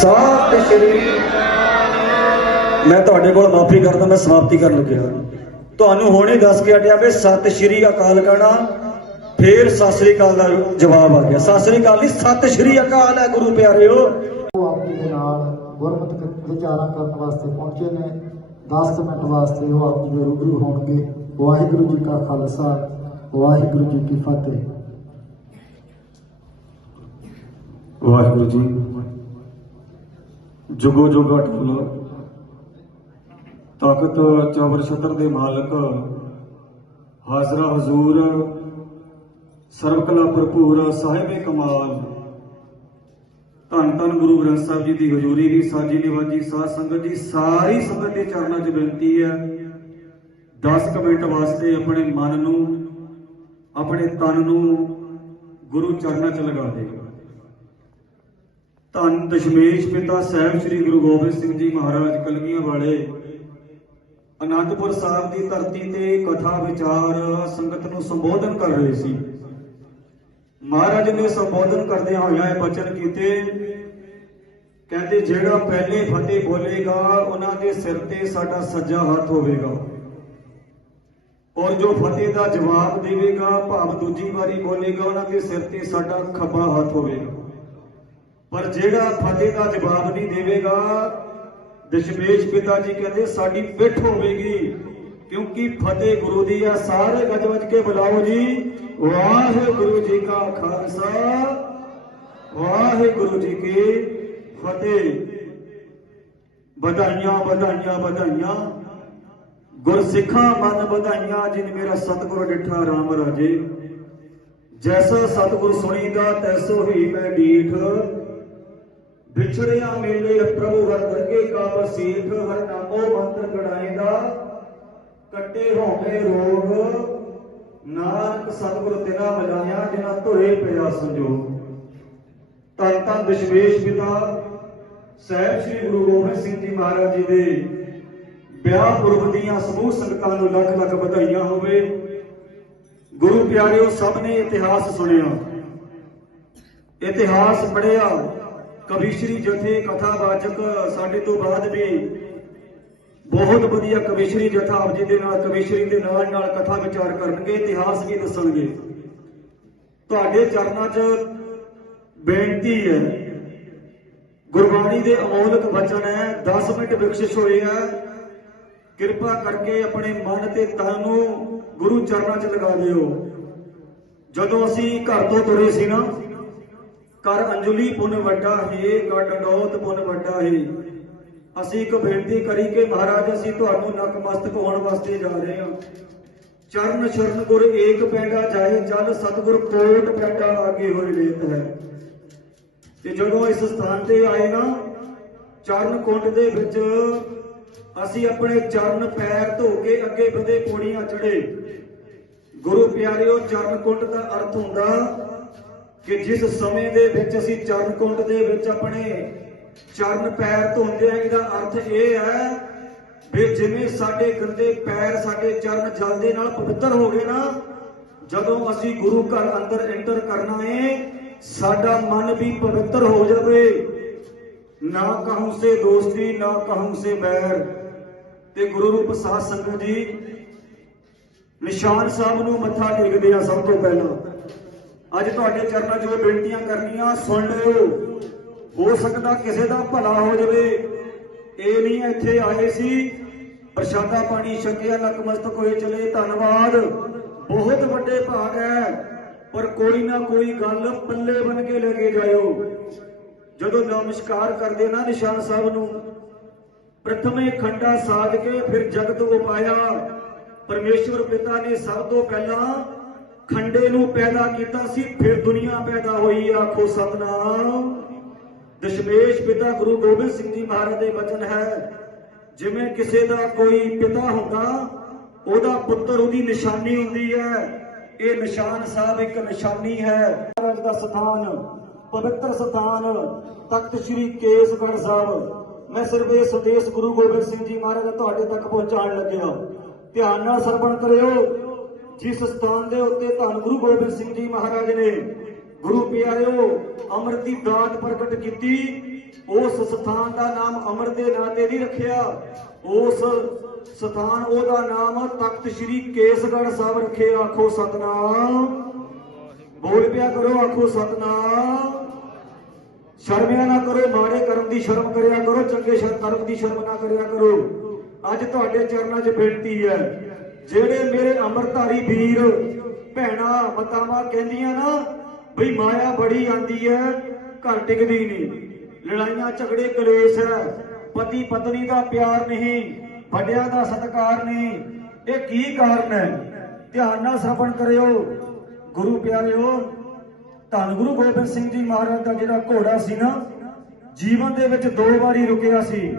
ਸਤਿ ਸ਼੍ਰੀ ਮੈਂ ਤੁਹਾਡੇ ਕੋਲ ਮਾਫੀ ਕਰਦਾ, ਮੈਂ ਸਮਾਪਤੀ ਕਰਨ ਲੱਗਿਆ। ਤੁਹਾਨੂੰ ਹੁਣੇ ਦੱਸ ਕੇ ਹਟਿਆ ਵੀ ਸਤਿ ਸ਼੍ਰੀ ਅਕਾਲ ਕਹਿਣਾ, ਫੇਰ ਸਤਿ ਸ਼੍ਰੀ ਅਕਾਲ ਦਾ ਜਵਾਬ ਆ ਗਿਆ। ਸਤਿ ਸ਼੍ਰੀ ਅਕਾਲ ਨਹੀਂ, ਸਤਿ ਸ਼੍ਰੀ ਅਕਾਲ ਹੈ ਗੁਰੂ ਪਿਆਰਿਓ। ਉਹ ਆਪ ਦੇ ਨਾਲ ਗੁਰਮਤਿ ਵਿਚਾਰਾਂ ਕਰਨ ਵਾਸਤੇ ਪਹੁੰਚੇ ਨੇ। 10 ਮਿੰਟ ਵਾਸਤੇ ਉਹ ਆਪ ਜੀ ਦੇ ਰੂਬਰੂ ਹੋਣਗੇ। ਵਾਹਿਗੁਰੂ ਜੀ ਕਾ ਖਾਲਸਾ, ਵਾਹਿਗੁਰੂ ਜੀ ਕੀ ਫਤਿਹ। ਵਾਹਿਗੁਰੂ ਜੀ। ਜੁਗੋ ਜੁਗ ਅਟਲ ਤਾਕਤ ਚੌਬਰ ਛਤਰ ਦੇ ਮਾਲਕ। ਹਾਜ਼ਰਾ ਹਜ਼ੂਰ। ਸਰਬ ਕਲਾ ਭਰਪੂਰ, ਸਾਹਿਬੇ ਕਮਾਲ। ਧੰਨ ਧੰਨ ਗੁਰੂ ਗ੍ਰੰਥ ਸਾਹਿਬ ਜੀ ਦੀ ਹਜ਼ੂਰੀ ਦੀ ਸਾਜੀ ਨਿਵਾਜੀ, ਸਾਧ ਸੰਗਤ ਜੀ, ਸਾਰੀ ਸੰਗਤ ਦੇ ਚਰਨਾਂ 'ਚ ਬੇਨਤੀ ਹੈ। 10 ਕੁ ਮਿੰਟ ਵਾਸਤੇ ਆਪਣੇ ਮਨ ਨੂੰ, ਆਪਣੇ ਤਨ ਨੂੰ ਗੁਰੂ ਚਰਨਾਂ 'ਚ ਲਗਾ ਦਿਓ ਧੰਨ ਦਸ਼ਮੇਸ਼ ਪਿਤਾ ਸਾਹਿਬ ਸ੍ਰੀ ਗੁਰੂ ਗੋਬਿੰਦ ਸਿੰਘ ਜੀ ਮਹਾਰਾਜ ਕਲਗੀਆਂ ਵਾਲੇ। ਅਨੰਦਪੁਰ ਸਾਹਿਬ ਦੀ ਧਰਤੀ ਤੇ ਕਥਾ ਵਿਚਾਰ ਸੰਗਤ ਨੂੰ ਸੰਬੋਧਨ ਕਰ ਰਹੇ ਸੀ। ਮਹਾਰਾਜ ਨੇ ਸੰਬੋਧਨ ਕਰਦਿਆਂ ਹੋਇਆ ਇਹ ਬਚਨ ਕੀਤੇ। ਕਹਿੰਦੇ, ਜਿਹੜਾ ਪਹਿਲੇ ਫਤਿਹ ਬੋਲੇਗਾ, ਉਹਨਾਂ ਦੇ ਸਿਰ ਤੇ ਸਾਡਾ ਸੱਜਾ ਹੱਥ ਹੋਵੇਗਾ। ਔਰ ਜੋ ਫਤਿਹ ਦਾ ਜਵਾਬ ਦੇਵੇਗਾ, ਭਾਵ ਦੂਜੀ ਵਾਰੀ ਬੋਲੇਗਾ, ਉਹਨਾਂ ਦੇ ਸਿਰ ਤੇ ਸਾਡਾ ਖੱਬਾ ਹੱਥ ਹੋਵੇਗਾ। ਪਰ ਜਿਹੜਾ ਫਤਿਹ ਦਾ ਜਵਾਬ ਨਹੀਂ ਦੇਵੇਗਾ, ਦਸ਼ਮੇਸ਼ ਪਿਤਾ ਜੀ ਕਹਿੰਦੇ, ਸਾਡੀ ਪਿੱਠ ਹੋਵੇਗੀ, ਕਿਉਂਕਿ ਫਤਿਹ ਗੁਰੂ ਦੀ ਆ। ਸਾਰੇ ਗੱਜ ਵੱਜ ਕੇ ਬੁਲਾਓ ਜੀ। ਵਾਹਿਗੁਰੂ ਜੀ ਕਾ ਖਾਲਸਾ। ਵਾਹਿਗੁਰੂ ਜੀ ਕੀ ਫਤਿਹ। ਵਧਾਈਆਂ ਵਧਾਈਆਂ ਵਧਾਈਆਂ। ਗੁਰਸਿੱਖਾਂ ਮਨ ਵਧਾਈਆਂ, ਜਿਨ ਮੇਰਾ ਸਤਿਗੁਰ ਡਿਠਾ ਰਾਮ ਰਾਜੇ। ਜੈਸਾ ਸਤਿਗੁਰ ਸੁਣੀਦਾ, ਤੈਸੋ ਹੀ ਮੈਂ ਡੀਠ। ਵਿਛੜਿਆ ਮੇਲੇ ਪ੍ਰਭੂ ਹਰ ਦਰਗੇ ਕਾ ਵਸੀਠ ਹਰ ਨਾਮੋ ਮੰਤਰ ਗੜਾਏਗਾ ਕੱਟੇ ਹੋਵੇ ਰੋਗ, ਨਾਨਕ ਸਤਿਗੁਰ ਤਿਨਾ ਮਿਲਾਇਆ ਜਿਨਾ ਧੋਏ ਪਿਆ ਸੰਜੋਗ। ਤਨ ਤਨ ਦਸ਼ਮੇਸ਼ ਪਿਤਾ, ਸਹਿਬ ਸ੍ਰੀ ਗੁਰੂ ਗੋਬਿੰਦ ਸਿੰਘ ਜੀ ਮਹਾਰਾਜ ਜੀ ਦੇ ਵਿਆਹ ਪੁਰਬ ਦੀਆਂ ਸਮੂਹ ਸੰਗਤਾਂ ਨੂੰ ਲੱਖ ਲੱਖ ਵਧਾਈਆਂ ਹੋਵੇ। ਗੁਰੂ ਪਿਆਰਿਓ, ਸਭ ਨੇ ਇਤਿਹਾਸ ਸੁਣਿਆ। ਇਤਿਹਾਸ ਪੜਿਆ ਕਵੀਸ਼ਰੀ ਜਥੇ ਕਥਾਵਾਚਕ ਸਾਡੇ ਤੋਂ ਬਾਅਦ ਵੀ ਬਹੁਤ ਵਧੀਆ ਕਵੀਸ਼ਰੀ ਜਥਾ ਆਪ ਜੀ ਦੇ ਨਾਲ ਕਵੀਸ਼ਰੀ ਦੇ ਨਾਲ ਨਾਲ ਕਥਾ ਵਿਚਾਰ ਕਰਨਗੇ, ਇਤਿਹਾਸ ਵੀ ਦੱਸਣਗੇ। ਤੁਹਾਡੇ ਚਰਨਾਂ 'ਚ ਬੇਨਤੀ ਹੈ, ਗੁਰਬਾਣੀ ਦੇ ਅਮੋਲਕ ਵਚਨ ਹੈ 10 ਮਿੰਟ ਬਖਸ਼ਿਸ਼ ਹੋਏ ਹੈ ਕਿਰਪਾ ਕਰਕੇ ਆਪਣੇ ਮਨ ਤੇ ਤਨ ਨੂੰ ਗੁਰੂ ਚਰਨਾਂ 'ਚ ਲਗਾ ਦਿਓ। ਜਦੋਂ ਅਸੀਂ ਘਰ ਤੋਂ ਤੁਰੇ ਸੀ ਨਾ ਕਰ ਅੰਜਲੀ ਪੁੰਨ ਵੱਡਾ ਹੈ ਕਾ ਡੰਡੋਤ ਪੁੰਨ ਵੱਡਾ ਹੈ। ਅਸੀਂ ਇੱਕ ਬੇਨਤੀ ਕਰੀ ਕਿ ਮਹਾਰਾਜ, ਅਸੀਂ ਤੁਹਾਨੂੰ ਨਕਮਸਤਕ ਹੋਣ ਵਾਸਤੇ ਜਾ ਰਹੇ ਹਾਂ। ਚਰਨ ਸ਼ਰਨ ਗੁਰ ਏਕ ਪੈਂਡਾ ਜਾਏ ਜਲ ਸਤਗੁਰ ਕੋਟ ਪੈਂਡਾ ਆਗੇ ਹੋਏ ਲੇਤ ਹੈ। ਤੇ ਜਦੋਂ ਇਸ ਸਥਾਨ ਤੇ ਆਏ ਨਾ, ਚਰਨ ਕੁੰਡ ਦੇ ਵਿੱਚ ਅਸੀਂ ਆਪਣੇ ਚਰਨ ਪੈਰ ਧੋ ਕੇ ਅੱਗੇ ਵਧੇ ਪੌੜੀਆਂ ਚੜੇ ਗੁਰੂ ਪਿਆਰਿਓ, ਚਰਨ ਕੁੰਡ ਦਾ ਅਰਥ ਹੁੰਦਾ ਕਿ ਜਿਸ ਸਮੇਂ ਦੇ ਵਿੱਚ ਅਸੀਂ ਚਰਨ ਕੁੰਡ ਦੇ ਵਿੱਚ ਆਪਣੇ ਚਰਨ ਪੈਰ ਧੋਂਦੇ ਆ ਇਹਦਾ ਅਰਥ ਇਹ ਹੈ ਵੀ ਜਿਵੇਂ ਸਾਡੇ ਗੰਦੇ ਪੈਰ ਸਾਡੇ ਚਰਨ ਜਲ ਦੇ ਨਾਲ ਪਵਿੱਤਰ ਹੋ ਗਏ ਨਾ, ਜਦੋਂ ਅਸੀਂ ਗੁਰੂ ਘਰ ਅੰਦਰ ਐਂਟਰ ਕਰਨਾ ਏ, ਸਾਡਾ ਮਨ ਵੀ ਪਵਿੱਤਰ ਹੋ ਜਾਵੇ। ਨਾ ਕਹੂੰ ਸੇ ਦੋਸਤੀ, ਨਾ ਕਹੂੰ ਸੇ ਬੈਰ ਤੇ ਗੁਰੂ ਰੂਪ ਸਾਧ ਸੰਗਤ ਜੀ, ਨਿਸ਼ਾਨ ਸਾਹਿਬ ਨੂੰ ਮੱਥਾ ਟੇਕਦੇ ਆ ਸਭ ਤੋਂ ਪਹਿਲਾਂ। ਅੱਜ ਤੁਹਾਡੇ ਚਰਨਾਂ 'ਚ ਬੇਨਤੀਆਂ ਕਰਨੀਆਂ, ਸੁਣ ਲਿਓ। ਹੋ ਸਕਦਾ ਕਿਸੇ ਦਾ ਭਲਾ ਹੋ ਜਾਵੇ। ਇਹ ਨਹੀਂ ਇੱਥੇ ਆਏ ਸੀ। ਪ੍ਰਸ਼ਾਦਾ ਪਾਣੀ ਛਕਿਆ ਨਕਮਸਤਕ ਹੋਏ ਚਲੇ। ਧੰਨਵਾਦ। ਬਹੁਤ ਵੱਡੇ ਭਾਗ ਹੈ। ਪਰ ਕੋਈ ਨਾ ਕੋਈ ਗੱਲ ਪੱਲੇ ਬਨ ਕੇ ਲੈ ਕੇ ਜਾਇਓ। ਜਦੋਂ ਨਮਸਕਾਰ ਕਰਦੇ ਨਾ ਨਿਸ਼ਾਨ ਸਾਹਿਬ ਨੂੰ, ਪ੍ਰਥਮੇ ਖੰਡਾ ਸਾਧ ਕੇ ਫਿਰ ਜਗਤ ਉਪਾਇਆ। ਪਰਮੇਸ਼ਵਰ ਪਿਤਾ ਨੇ ਸਭ ਤੋਂ ਪਹਿਲਾਂ ਖੰਡੇ ਨੂੰ ਪੈਦਾ ਕੀਤਾ ਸੀ, ਫਿਰ ਦੁਨੀਆ ਪੈਦਾ ਹੋਈ, ਆਖੋ ਸਤਨਾਮ। ਦਸ਼ਮੇਸ਼ ਪਿਤਾ ਗੁਰੂ ਗੋਬਿੰਦ ਸਿੰਘ ਜੀ ਮਹਾਰਾਜ ਦੇ ਬਚਨ ਹੈ, ਜਿਵੇਂ ਕਿਸੇ ਦਾ ਕੋਈ ਪਿਤਾ ਹੁੰਦਾ, ਉਹਦਾ ਪੁੱਤਰ ਉਹਦੀ ਨਿਸ਼ਾਨੀ ਹੁੰਦੀ ਹੈ। ਇਹ ਨਿਸ਼ਾਨ ਸਾਹਿਬ ਇੱਕ ਨਿਸ਼ਾਨੀ ਹੈ। ਮਹਾਰਾਜ ਦਾ ਸਥਾਨ, ਪਵਿੱਤਰ ਸਥਾਨ, ਤਖਤ ਸ੍ਰੀ ਕੇਸਗੜ੍ਹ ਸਾਹਿਬ। ਮੈਂ ਸਿਰਫ ਇਹ ਸੰਦੇਸ਼ ਗੁਰੂ ਗੋਬਿੰਦ ਸਿੰਘ ਜੀ ਮਹਾਰਾਜ ਤੁਹਾਡੇ ਤੱਕ ਪਹੁੰਚਾਉਣ ਲੱਗਿਆ। ਧਿਆਨ ਨਾਲ ਸਰਵਣ ਕਰਿਓ। ਜਿਸ ਸਥਾਨ ਦੇ ਉੱਤੇ ਧੰਨ ਗੁਰੂ ਗੋਬਿੰਦ ਸਿੰਘ ਜੀ ਮਹਾਰਾਜ ਨੇ ਗੁਰੂ ਪਿਆਰਿਓ ਅੰਮ੍ਰਿਤ ਦੀ ਦਾਤ ਪ੍ਰਗਟ ਕੀਤੀ, ਉਸ ਸਥਾਨ ਦਾ ਨਾਮ ਅੰਮ੍ਰਿਤ ਦੇ ਨਾਂ ਤੇ ਨਹੀਂ ਰੱਖਿਆ, ਉਸ ਸਥਾਨ ਉਹਦਾ ਨਾਮ ਤਖਤ ਸ੍ਰੀ ਕੇਸਗੜ੍ਹ ਸਾਹਿਬ ਰੱਖੇ, ਆਖੋ ਸਤਨਾਮ। ਬੋਲ ਪਿਆ ਕਰੋ, ਆਖੋ ਸਤਨਾਮ। ਸ਼ਰਮਿਆ ਨਾ ਕਰੋ, ਮਾੜੇ ਕਰਮ ਦੀ ਸ਼ਰਮ ਕਰਿਆ ਕਰੋ, ਚੰਗੇ ਸ਼ਰ ਕਰਮ ਦੀ ਸ਼ਰਮ ਨਾ ਕਰਿਆ ਕਰੋ। ਅੱਜ ਤੁਹਾਡੇ ਚਰਨਾਂ 'ਚ ਬੇਨਤੀ ਹੈ। ਜਿਹੜੇ ਮੇਰੇ ਅੰਮ੍ਰਿਤਧਾਰੀ ਵੀਰ ਭੈਣਾ, ਮਤਾਵਾਂ ਕਹਿੰਦੀਆਂ ਨਾ, ਬਈ ਮਾਇਆ ਬੜੀ ਆਂਦੀ ਹੈ ਘਰ ਟਿਕਦੀ ਨਹੀਂ ਲੜਾਈਆਂ, ਝਗੜੇ, ਕਲੇਸ਼, ਪਤੀ ਪਤਨੀ ਦਾ ਪਿਆਰ ਨਹੀਂ, ਵੱਡਿਆਂ ਦਾ ਸਤਿਕਾਰ ਨਹੀਂ। ਇਹ ਕੀ ਕਾਰਨ ਹੈ ਧਿਆਨ ਨਾਲ ਸ਼ਰਵਣ ਕਰਿਓ। ਗੁਰੂ ਪਿਆਰਿਓ, ਧੰਨ ਗੁਰੂ ਗੋਬਿੰਦ ਸਿੰਘ ਜੀ ਮਹਾਰਾਜ ਦਾ ਜਿਹੜਾ ਘੋੜਾ ਸੀ ਨਾ, ਜੀਵਨ ਦੇ ਵਿੱਚ ਦੋ ਵਾਰੀ ਰੁਕਿਆ ਸੀ।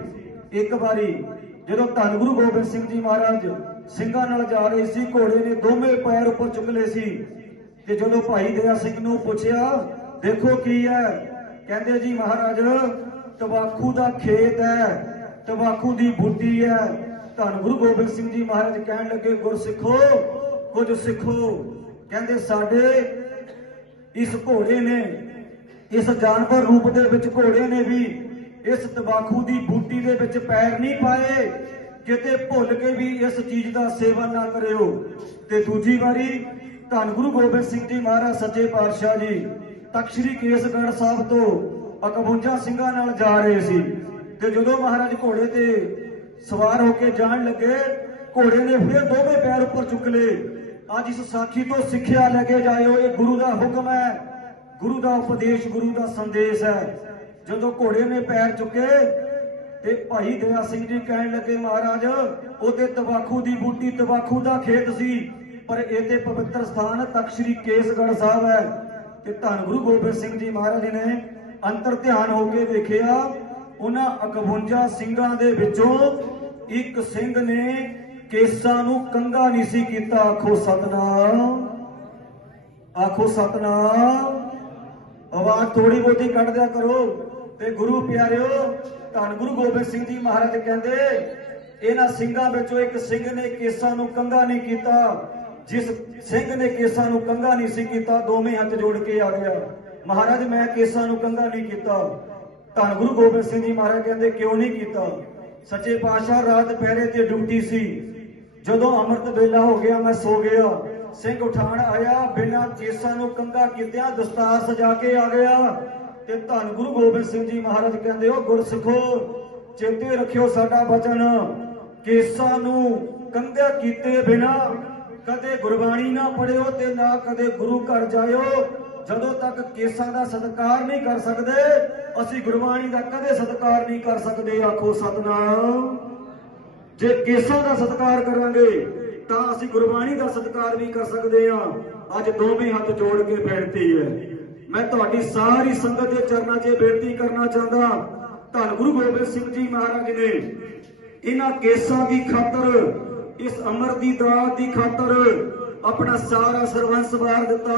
ਇੱਕ ਵਾਰੀ ਜਦੋਂ ਧੰਨ ਗੁਰੂ ਗੋਬਿੰਦ ਸਿੰਘ ਜੀ ਮਹਾਰਾਜ ਸਿੰਘਾਂ ਨਾਲ ਜਾ ਰਹੇ ਸੀ, ਘੋੜੇ ਨੇ ਦੋਵੇਂ ਪੈਰ ਉੱਪਰ ਚੁੱਕ ਲਏ ਸੀ ਤੇ ਜਦੋਂ ਭਾਈ ਦਇਆ ਸਿੰਘ ਨੂੰ ਪੁੱਛਿਆ, ਦੇਖੋ ਕੀ ਹੈ? ਕਹਿੰਦੇ, ਜੀ ਮਹਾਰਾਜ ਤਬਾਖੂ ਦਾ ਖੇਤ ਹੈ ਤਬਾਖੂ ਦੀ ਬੂਟੀ ਹੈ। ਧੰਨ ਗੁਰੂ ਗੋਬਿੰਦ ਸਿੰਘ ਜੀ ਮਹਾਰਾਜ ਕਹਿਣ ਲੱਗੇ ਗੁਰ ਸਿੱਖੋ ਕੁਝ ਸਿੱਖੋ। ਕਹਿੰਦੇ, ਸਾਡੇ ਇਸ ਘੋੜੇ ਨੇ, ਇਸ ਜਾਨਵਰ ਰੂਪ ਦੇ ਵਿੱਚ ਘੋੜੇ ਨੇ ਵੀ ਇਸ ਤਬਾਖੂ ਦੀ ਬੂਟੀ ਦੇ ਵਿੱਚ ਪੈਰ ਨਹੀਂ ਪਾਏ, ਕਿਤੇ ਭੁੱਲ ਕੇ ਵੀ ਇਸ ਚੀਜ਼ ਦਾ ਸੇਵਨ ਨਾ ਕਰਿਓ। ਤੇ ਦੂਜੀ ਵਾਰੀ ਧੰਨ ਗੁਰੂ ਗੋਬਿੰਦ ਸਿੰਘ ਜੀ ਮਹਾਰਾਜ ਸੱਚੇ ਪਾਤਸ਼ਾਹ ਜੀ, ਤਖਤ ਸ੍ਰੀ ਕੇਸਗੜ੍ਹ ਸਾਹਿਬ ਤੋਂ 51 ਸਿੰਘਾਂ ਨਾਲ ਜਾ ਰਹੇ ਸੀ। ਤੇ ਜਦੋਂ ਮਹਾਰਾਜ ਘੋੜੇ ਤੇ ਸਵਾਰ ਹੋ ਕੇ ਜਾਣ ਲੱਗੇ, ਘੋੜੇ ਨੇ ਫਿਰ ਦੋਵੇਂ ਪੈਰ ਉੱਪਰ ਚੁੱਕ ਲਏ। ਅੱਜ ਇਸ ਸਾਖੀ ਤੋਂ ਸਿੱਖਿਆ ਲੈ ਕੇ ਜਾਇਓ, ਇਹ ਗੁਰੂ ਦਾ ਹੁਕਮ ਹੈ। ਗੁਰੂ ਦਾ ਉਪਦੇਸ਼, ਗੁਰੂ ਦਾ ਸੰਦੇਸ਼ ਹੈ। ਜਦੋਂ ਘੋੜੇ ਨੇ ਪੈਰ ਚੁੱਕੇ ਤੇ ਭਾਈ ਦਇਆ ਸਿੰਘ ਜੀ ਕਹਿਣ ਲੱਗੇ, ਮਹਾਰਾਜ, ਉਹਦੇ ਤਬਾਖੂ ਦੀ ਬੂਟੀ ਤਬਾਖੂ ਦਾ ਖੇਤ ਸੀ, ਪਰ ਇਹਦੇ ਤੇ ਪਵਿੱਤਰ ਸਥਾਨ ਤਖਤ ਸ੍ਰੀ ਕੇਸਗੜ੍ਹ ਸਾਹਿਬ ਹੈ। ਤੇ ਧੰਨ ਗੁਰੂ ਗੋਬਿੰਦ ਸਿੰਘ ਜੀ ਮਹਾਰਾਜ ਜੀ ਨੇ ਅੰਤਰ ਧਿਆਨ ਹੋ ਕੇ ਵੇਖਿਆ, ਉਹਨਾਂ 51 ਸਿੰਘਾਂ ਦੇ ਵਿੱਚੋਂ ਇੱਕ ਸਿੰਘ ਨੇ ਕੇਸਾਂ ਨੂੰ ਕੰਗਾ ਨਹੀਂ ਸੀ ਕੀਤਾ। ਆਖੋ ਸਤਨਾਮ ਆਖੋ ਸਤਨਾਮ। ਆਵਾਜ਼ ਥੋੜੀ ਬਹੁਤੀ ਕੱਢ ਦਿਆ ਕਰੋ। ਤੇ ਗੁਰੂ ਪਿਆਰਿਓ, ਧੰਨ ਗੁਰੂ ਗੋਬਿੰਦ ਸਿੰਘ ਜੀ ਮਹਾਰਾਜ ਕਹਿੰਦੇ, ਇਹਨਾਂ ਸਿੰਘਾਂ ਵਿੱਚੋਂ ਇੱਕ ਸਿੰਘ ਨੇ ਕੇਸਾਂ ਨੂੰ ਕੰਗਾ ਨਹੀਂ ਕੀਤਾ, ਜਿਸ ਸਿੰਘ ਨੇ ਕੇਸਾਂ ਨੂੰ ਕੰਗਾ ਨਹੀਂ ਸੀ ਕੀਤਾ, ਦੋਵੇਂ ਹੱਥ ਜੋੜ ਕੇ ਆ ਗਿਆ। ਮਹਾਰਾਜ, ਮੈਂ ਕੇਸਾਂ ਨੂੰ ਕੰਗਾ ਨਹੀਂ ਕੀਤਾ। ਧੰਨ ਗੁਰੂ ਗੋਬਿੰਦ ਸਿੰਘ ਜੀ ਮਹਾਰਾਜ ਕਹਿੰਦੇ, ਕਿਉਂ ਨਹੀਂ ਕੀਤਾ? ਸੱਚੇ ਪਾਤਸ਼ਾਹ, ਰਾਤ ਪਹਿਰੇ ਤੇ ਡਿਊਟੀ ਸੀ। ਜਦੋਂ ਅੰਮ੍ਰਿਤ ਵੇਲਾ ਹੋ ਗਿਆ, ਮੈਂ ਸੋ ਗਿਆ। ਸਿੰਘ ਉਠਾਣ ਆਇਆ, ਬਿਨਾਂ ਕੇਸਾਂ ਨੂੰ ਕੰਗਾ ਕੀਤਿਆਂ ਦਸਤਾਰ ਸਜਾ ਕੇ ਆ ਗਿਆ। ਤੇ ਧੰਨ ਗੁਰੂ ਗੋਬਿੰਦ ਸਿੰਘ ਜੀ ਮਹਾਰਾਜ ਕਹਿੰਦੇ ਹੋ, ਗੁਰਸਿੱਖੋ, ਚੇਤੇ ਰੱਖਿਓ ਸਾਡਾ ਬਚਨ। ਕੇਸਾਂ ਨੂੰ ਕੰਗਾ ਕੀਤੇ ਬਿਨਾ ਕਦੇ ਗੁਰਬਾਣੀ ਨਾ ਪੜਿਓ ਤੇ ਨਾ ਕਦੇ ਗੁਰੂ ਘਰ ਜਾਇਓ। ਜਦੋਂ ਤੱਕ ਕੇਸਾਂ ਦਾ ਸਤਿਕਾਰ ਨਹੀਂ ਕਰ ਸਕਦੇ, ਅਸੀਂ ਗੁਰਬਾਣੀ ਦਾ ਕਦੇ ਸਤਿਕਾਰ ਨਹੀਂ ਕਰ ਸਕਦੇ। ਆਖੋ ਸਤਨਾਮ। ਜੇ ਕੇਸਾਂ ਦਾ ਸਤਿਕਾਰ ਕਰਾਂਗੇ, ਤਾਂ ਅਸੀਂ ਗੁਰਬਾਣੀ ਦਾ ਸਤਿਕਾਰ ਵੀ ਕਰ ਸਕਦੇ ਹਾਂ। ਅੱਜ ਦੋਵੇਂ ਹੱਥ ਜੋੜ ਕੇ ਬੇਨਤੀ ਹੈ। ਮੈਂ ਤੁਹਾਡੀ ਸਾਰੀ ਸੰਗਤ ਦੇ ਚਰਨਾਂ 'ਚ ਬੇਨਤੀ ਕਰਨਾ ਚਾਹੁੰਦਾ ਧੰਨ ਗੁਰੂ ਗੋਬਿੰਦ ਸਿੰਘ ਜੀ ਮਹਾਰਾਜ ਨੇ ਇਹਨਾਂ ਕੇਸਾਂ ਦੀ ਖਾਤਰ, ਇਸ ਅਮਰ ਦੀ ਦਾਤ ਦੀ ਖਾਤਰ ਆਪਣਾ ਸਾਰਾ ਸਰਵੰਸ ਵਾਰ ਦਿੱਤਾ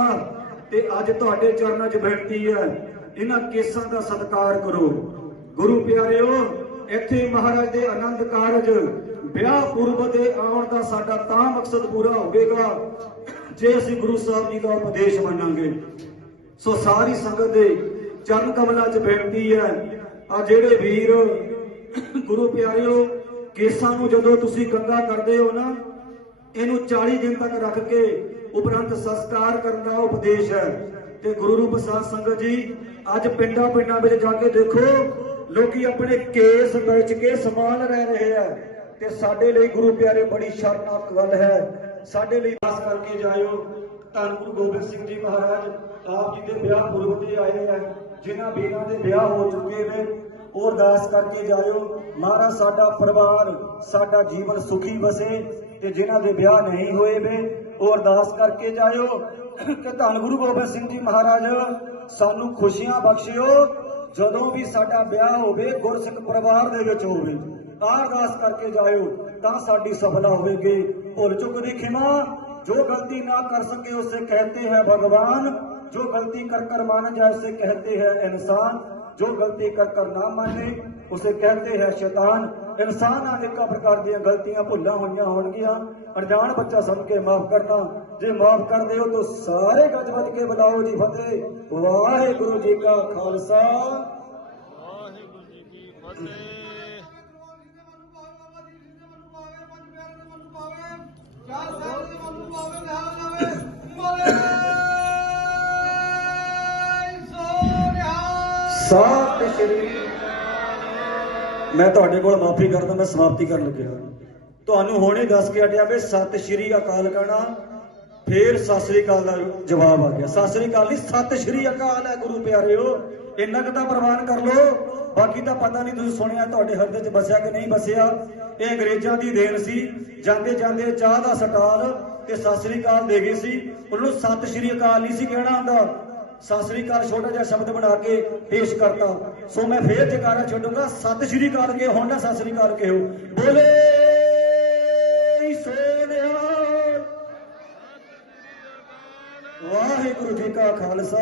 ਤੇ ਅੱਜ ਤੁਹਾਡੇ ਚਰਨਾਂ 'ਚ ਬੇਨਤੀ ਹੈ, ਇਹਨਾਂ ਕੇਸਾਂ ਦਾ ਸਤਿਕਾਰ ਕਰੋ। ਗੁਰੂ ਪਿਆਰਿਓ, ਇੱਥੇ ਮਹਾਰਾਜ ਦੇ ਆਨੰਦ ਕਾਰਜ, ਵਿਆਹ ਪੁਰਬ ਦੇ ਆਉਣ ਦਾ ਸਾਡਾ ਤਾਂ ਮਕਸਦ ਪੂਰਾ ਹੋਵੇਗਾ, ਜੇ ਅਸੀਂ ਗੁਰੂ ਸਾਹਿਬ ਜੀ ਦਾ ਉਪਦੇਸ਼ ਮੰਨਾਂਗੇ। ਸੋ ਸਾਰੀ ਸੰਗਤ ਦੇ ਚਰਨ ਕਮਲਾਂ 'ਚ ਬੇਨਤੀ ਹੈ, ਆ ਜਿਹੜੇ ਵੀਰ, ਗੁਰੂ ਪਿਆਰਿਓ, ਕੇਸਾਂ ਨੂੰ ਜਦੋਂ ਤੁਸੀਂ ਗੰਗਾ ਕਰਦੇ ਹੋ ਨਾ, ਇਹਨੂੰ 40 ਦਿਨ ਤੱਕ ਰੱਖ ਕੇ ਉਪਰੰਤ ਸੰਸਕਾਰ ਕਰਨ ਦਾ ਉਪਦੇਸ਼ ਹੈ। ਤੇ ਗੁਰੂ ਰੂਪ ਸਾਧ ਸੰਗਤ ਜੀ, ਅੱਜ ਪਿੰਡਾਂ ਪਿੰਡਾਂ ਵਿੱਚ ਜਾ ਕੇ ਦੇਖੋ, ਲੋਕੀ ਆਪਣੇ ਕੇਸ ਵਿੱਚ ਕੇ ਸਮਾਨ ਰਹਿ ਰਹੇ ਆ ਤੇ ਸਾਡੇ ਲਈ ਗੁਰੂ ਪਿਆਰੇ ਬੜੀ ਸ਼ਰਮਨਾਕ ਗੱਲ ਹੈ। ਸਾਡੇ ਲਈ ਖਾਸ ਕਰਕੇ ਜਾਇਓ ਧੰਨ ਗੁਰੂ ਗੋਬਿੰਦ ਸਿੰਘ ਜੀ ਮਹਾਰਾਜ ਆਪ ਜੀ ਦੇ ਵਿਆਹ ਪੁਰਬਤੇ ਆਏ ਆ, ਜਿਨ੍ਹਾਂ ਵੀਰਾਂ ਦੇ ਵਿਆਹ ਹੋ ਚੁੱਕੇ ਨੇ, ਉਹ ਅਰਦਾਸ ਕਰਕੇ ਜਾਇਓ ਮਹਾਰਾਜ, ਸਾਡਾ ਪਰਿਵਾਰ, ਸਾਡਾ ਜੀਵਨ ਸੁਖੀ ਵਸੇ ਤੇ ਜਿਨ੍ਹਾਂ ਦੇ ਵਿਆਹ ਨਹੀਂ ਹੋਏ ਵੇ, ਉਹ ਅਰਦਾਸ ਕਰਕੇ ਜਾਇਓ ਕਿ ਧੰਨ ਗੁਰੂ ਗੋਬਿੰਦ ਸਿੰਘ ਜੀ ਮਹਾਰਾਜ, ਸਾਨੂੰ ਖੁਸ਼ੀਆਂ ਬਖਸ਼ਿਓ, ਜਦੋਂ ਵੀ ਸਾਡਾ ਵਿਆਹ ਹੋਵੇ, ਗੁਰਸਿੱਖ ਪਰਿਵਾਰ ਦੇ ਵਿੱਚ ਹੋਵੇ, ਆਹ ਅਰਦਾਸ ਕਰਕੇ ਜਾਇਓ ਤਾਂ ਸਾਡੀ ਸਫਲਾ ਹੋਵੇਗੀ। ਭੁੱਲ ਚੁੱਕ ਦੀ ਖਿਮਾ, ਜੋ ਗਲਤੀ ਨਾ ਕਰ ਸਕੇ, ਉਸੇ ਕਹਤੇ ਹੈ ਭਗਵਾਨ। जो गलती कर कर मान जाए उसे कहते हैं इंसान जो गलती कर कर ना माने उसे कहते हैं शैतान ਇਨਸਾਨ ਅਨੇਕਾਂ ਪ੍ਰਕਾਰ ਦੀਆਂ ਗਲਤੀਆਂ ਭੁੱਲਾਂ ਹੋਈਆਂ ਹੋਣਗੀਆਂ ਅਣਜਾਣ ਬੱਚਾ ਸਮਝ ਕੇ ਮਾਫ ਕਰਨਾ ਜੇ ਮਾਫ ਕਰਦੇ ਹੋ ਤਾਂ ਸਾਰੇ ਗੱਜ ਵੱਜ ਕੇ ਬੁਲਾਓ ਜੀ ਫਤਿਹ ਵਾਹਿਗੁਰੂ ਜੀ ਕਾ ਖਾਲਸਾ ਵਾਹਿਗੁਰੂ ਜੀ ਕੀ ਫਤਿਹ ਸਤਿ ਸ਼੍ਰੀ ਮੈਂ ਤੁਹਾਡੇ ਕੋਲ ਮਾਫੀ ਕਰਦਾ, ਮੈਂ ਸਮਾਪਤੀ ਕਰਨ ਲੱਗਿਆ। ਤੁਹਾਨੂੰ ਹੁਣੇ ਦੱਸ ਕੇ ਹਟਿਆ ਵੀ ਸਤਿ ਸ਼੍ਰੀ ਅਕਾਲ ਕਹਿਣਾ, ਫੇਰ ਸਤਿ ਸ਼੍ਰੀ ਅਕਾਲ ਦਾ ਜਵਾਬ ਆ ਗਿਆ। ਸਤਿ ਸ਼੍ਰੀ ਅਕਾਲ ਨਹੀਂ, ਸਤਿ ਸ਼੍ਰੀ ਅਕਾਲ ਹੈ ਗੁਰੂ ਪਿਆਰਿਓ। ਇੰਨਾ ਕੁ ਤਾਂ ਪ੍ਰਵਾਨ ਕਰ ਲਓ, ਬਾਕੀ ਤਾਂ ਪਤਾ ਨਹੀਂ ਤੁਸੀਂ ਸੁਣਿਆ, ਤੁਹਾਡੇ ਹਿਰਦੇ 'ਚ ਬਸਿਆ ਕਿ ਨਹੀਂ ਬਸਿਆ। ਇਹ ਅੰਗਰੇਜ਼ਾਂ ਦੀ ਦੇਣ ਸੀ, ਜਾਂਦੇ ਜਾਂਦੇ ਚਾਹ ਦਾ ਸਟਾਲ ਤੇ ਸਤਿ ਸ਼੍ਰੀ ਅਕਾਲ ਦੇ ਗਏ ਸੀ। ਉਹਨੂੰ ਸਤਿ ਸ਼੍ਰੀ ਅਕਾਲ ਨਹੀਂ ਸੀ ਕਹਿਣਾ ਹੁੰਦਾ। ਸਤਿ ਸ੍ਰੀ ਅਕਾਲ, ਛੋਟਾ ਜਿਹਾ ਸ਼ਬਦ ਬਣਾ ਕੇ ਪੇਸ਼ ਕਰਤਾ। ਸੋ ਮੈਂ ਫੇਰ ਜਕਾਰਾ ਛੱਡੂੰਗਾ। ਸਤਿ ਸ਼੍ਰੀ ਅਕਾਲ ਕੇ ਹੁਣ ਨਾ, ਸਤਿ ਸ਼੍ਰੀ ਅਕਾਲ ਕਿਹੋ ਬੋਲੇ ਸੋਨਿਆ ਵਾਹਿਗੁਰੂ ਜੀ ਕਾ ਖਾਲਸਾ,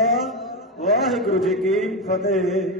ਵਾਹਿਗੁਰੂ ਜੀ ਕੀ ਫਤਿਹ।